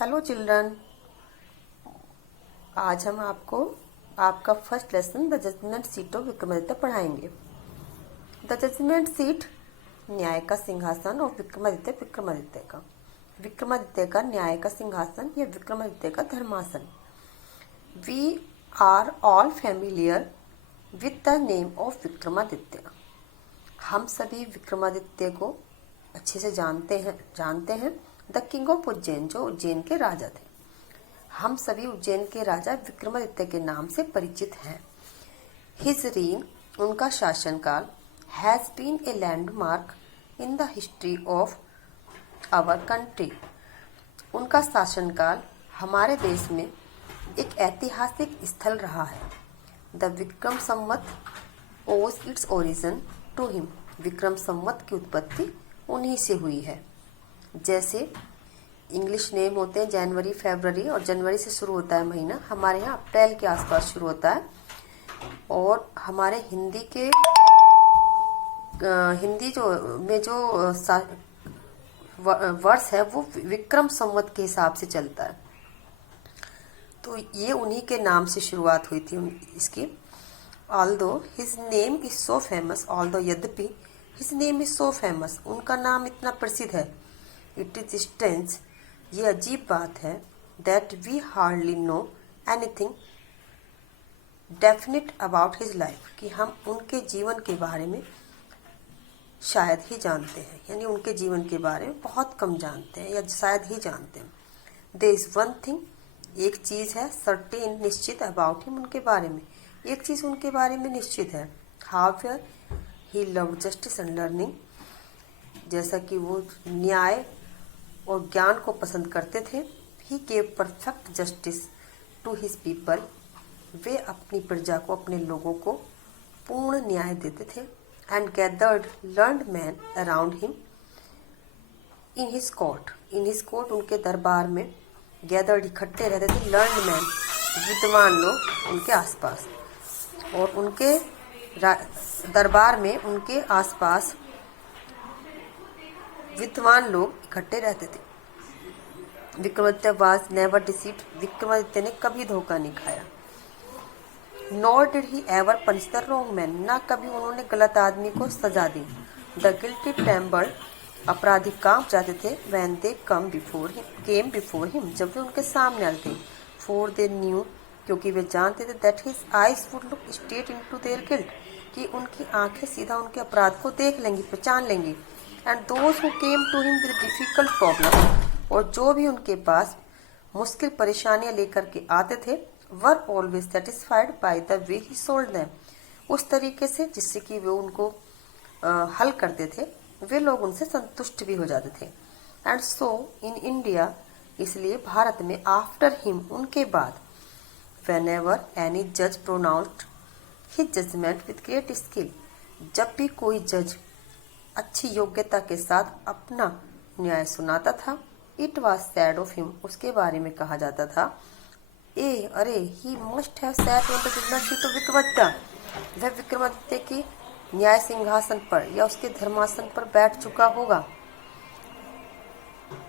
Hello children. आज हम आपको आपका first lesson the judgement seat of Vikramaditya पढ़ाएंगे। द जजमेंट सीट न्याय का सिंहासन और विक्रमादित्य का न्याय का सिंहासन या विक्रमादित्य का धर्मासन। We are all familiar with the name of Vikramaditya. हम सभी विक्रमादित्य को अच्छे से जानते हैं। द किंग ऑफ उज्जैन, जो उज्जैन के राजा थे। हम सभी उज्जैन के राजा विक्रमादित्य के नाम से परिचित हैं। हिज रीन, उनका शासनकाल, has been a landmark in the history of our country. उनका शासनकाल हमारे देश में एक ऐतिहासिक स्थल रहा है। The Vikram Samvat owes its origin to him. Vikram Samvat की उत्पत्ति उन्हीं से हुई है। जैसे इंग्लिश नेम होते हैं जनवरी, फरवरी, और जनवरी से शुरू होता है महीना, हमारे यहाँ अप्रैल के आसपास शुरू होता है। और हमारे हिंदी जो वर्ष है वो विक्रम संवत के हिसाब से चलता है। तो ये उन्हीं के नाम से शुरुआत हुई थी इसकी। Although his name is so famous, यद्यपि his name is so famous, उनका नाम इतना प्रसिद्ध है। इट इज स्ट्रेंज, ये अजीब बात है। That we hardly know anything definite about his life, कि हम उनके जीवन के बारे में शायद ही जानते हैं, यानी उनके जीवन के बारे में बहुत कम जानते हैं या शायद ही जानते हैं। देयर इज वन थिंग, एक चीज है, सर्टेन, निश्चित, अबाउट हिम, उनके बारे में एक चीज उनके बारे में निश्चित है। However he loved justice and learning, जैसा कि वो न्याय और ज्ञान को पसंद करते थे। He gave perfect justice to his people, वे अपनी प्रजा को, अपने लोगों को पूर्ण न्याय देते थे। And gathered learned man around him in his court, उनके दरबार में गैदर्ड, इकट्ठे रहते थे, लर्नड मैन, विद्वान लोग उनके आसपास, और उनके दरबार में उनके आसपास विद्वान लोग इकट्ठे रहते थे। Vikramaditya was never deceived, Vikramaditya ने कभी धोखा नहीं खाया। Nor did he ever punish the wrong man, ना कभी उन्होंने गलत आदमी को सजा दी। द गिल्टी ट्रेम्बल्ड, अपराधी कांप जाते थे। When they came before him, जब वे उनके सामने आते थे। फॉर दे न्यू, क्योंकि वे जानते थे, that his eyes would look straight into their guilt, कि उनकी आंखें सीधा उनके अपराध को देख लेंगी, पहचान लेंगी। And those who came to him with difficult problem, और जो भी उनके पास मुश्किल परेशानियां लेकर के आते थे, were always satisfied by the way he sold them, उस तरीके से जिससे कि वे उनको हल करते थे, वे लोग उनसे संतुष्ट भी हो जाते थे। एंड सो इन इंडिया, इसलिए भारत में, आफ्टर हिम, उनके बाद, whenever any judge pronounced his judgment with great skill, जब भी कोई जज अच्छी योग्यता के साथ अपना न्याय सुनाता था, it was said of him, उसके बारे में कहा जाता था, अरे he must have sat on the judgement seat of Vikramaditya, वह विक्रमादित्य के न्याय सिंहासन पर या उसके धर्मासन पर बैठ चुका होगा।